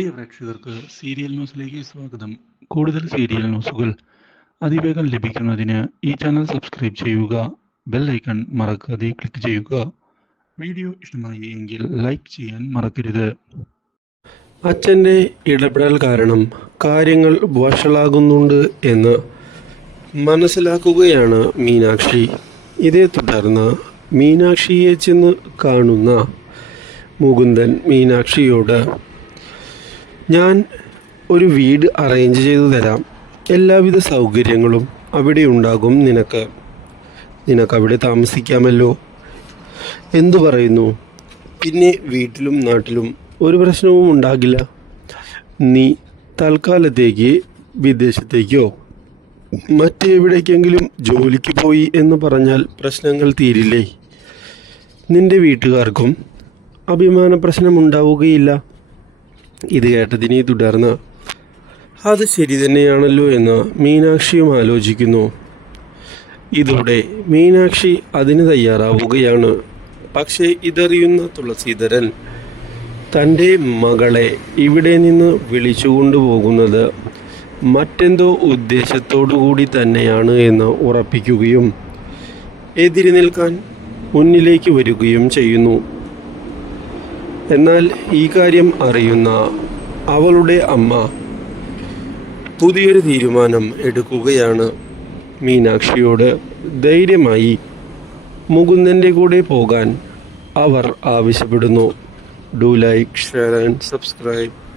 പ്രിയ പ്രേക്ഷകർക്ക് സീരിയൽ ന്യൂസിലേക്ക് സ്വാഗതം. കൂടുതൽ സീരിയൽ ന്യൂസുകൾ അതിവേഗം ലഭിക്കുന്നതിന് ഈ ചാനൽ സബ്സ്ക്രൈബ് ചെയ്യുക ബെൽ ഐക്കൺ മറക്കാതെ ക്ലിക്ക് ചെയ്യുക. വീഡിയോ ഇഷ്ടമായി എങ്കിൽ ലൈക്ക് ചെയ്യാൻ മറക്കരുത്. അച്ഛന്റെ ഇടപെടൽ കാരണം കാര്യങ്ങൾ വഷളാകുന്നുണ്ട് എന്ന് മനസ്സിലാക്കുകയാണ് മീനാക്ഷി. ഇതേ തുടർന്ന് മീനാക്ഷിയെ ചെന്ന് കാണുന്ന മുകുന്ദൻ മീനാക്ഷിയോട് ഞാൻ ഒരു വീട് അറേഞ്ച് ചെയ്തു തരാം. എല്ലാവിധ സൗകര്യങ്ങളും അവിടെ ഉണ്ടാകും നിനക്ക്. നിനക്ക് അവിടെ താമസിക്കാമല്ലോ. എന്തു പറയുന്നു? പിന്നെ വീട്ടിലും നാട്ടിലും ഒരു പ്രശ്നവും ഉണ്ടാകില്ല. നീ തൽക്കാലത്തേക്ക് വിദേശത്തേക്കോ? മറ്റെവിടേക്കെങ്കിലും ജോലിക്ക് പോയി എന്ന് പറഞ്ഞാൽ പ്രശ്നങ്ങൾ തീരില്ലേ? നിന്റെ വീട്ടുകാർക്കും അഭിമാന പ്രശ്നം ഉണ്ടാവുകയില്ല. ഇത് കേട്ടതിനെ തുടർന്ന് അത് ശരി തന്നെയാണല്ലോ എന്ന് മീനാക്ഷിയും ആലോചിക്കുന്നു. ഇതോടെ മീനാക്ഷി അതിന് തയ്യാറാവുകയാണ്. പക്ഷേ ഇതറിയുന്ന തുളസീധരൻ തന്റെ മകളെ ഇവിടെ നിന്ന് വിളിച്ചു കൊണ്ടുപോകുന്നത് മറ്റെന്തോ ഉദ്ദേശത്തോടു കൂടി തന്നെയാണ് എന്ന് ഉറപ്പിക്കുകയും എതിരി നിൽക്കാൻ മുന്നിലേക്ക് വരികയും ചെയ്യുന്നു. എന്നാൽ ഈ കാര്യം അറിയുന്ന അവളുടെ അമ്മ പുതിയൊരു തീരുമാനം എടുക്കുകയാണ്. മീനാക്ഷിയോട് ധൈര്യമായി മുകുന്ദന്റെ കൂടെ പോകാൻ അവർ ആവശ്യപ്പെടുന്നു. Do like share and subscribe.